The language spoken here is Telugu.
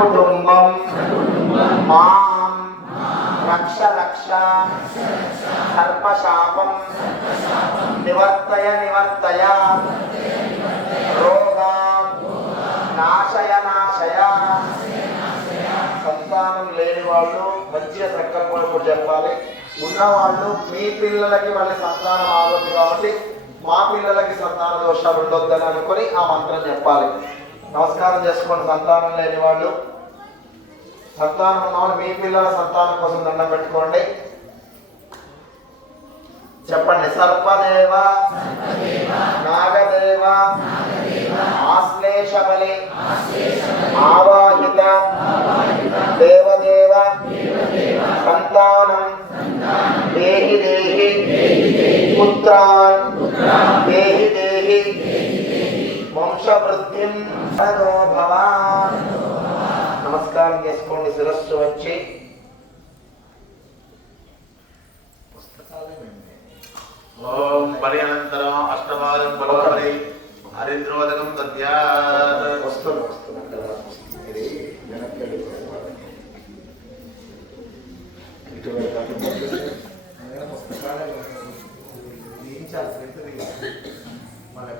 కుటుంబం మాం రక్ష రక్ష సర్పశాపం నివర్తయ నివర్తయ రోగా నాశయ నాశయ సంతానం లేని వాళ్ళు మంచిగా సంకల్పం కూడా చెప్పాలి. ఉన్నవాళ్ళు మీ పిల్లలకి వాళ్ళ సంతానం ఆగొద్దు కాబట్టి మా పిల్లలకి సంతాన దోషాలు ఉండొద్దని అనుకొని ఆ మంత్రం చెప్పాలి. నమస్కారం చేసుకోండి సంతానం లేని వాళ్ళు సంతానం ఉన్నవాళ్ళు మీ పిల్లల సంతానం కోసం దండం పెట్టుకోండి. చెప్పండి సర్పదేవ నాగదేవ ఆశ్లేషబలి ఆవాహిత దేవదేవ సంతానం దేహి దేహి పుత్రాన్ దేహి వంశవృద్ధిం నమస్కారం చేసుకోండి శిరస్సు వచ్చి ఓం బలి అనంతరం అష్టవారం బలవరి హరిద్రోదకం దద్యాత్ వస్తుంది వస్తుంది అక్కడ వస్తుంది. ఇది వెనక్కి వెళ్ళిపోవాలి. ఇటు వెళ్ళాలి. నేను పుస్తకాలే తీయించాలి, ప్రింట్ తీయాలి. మళ్ళీ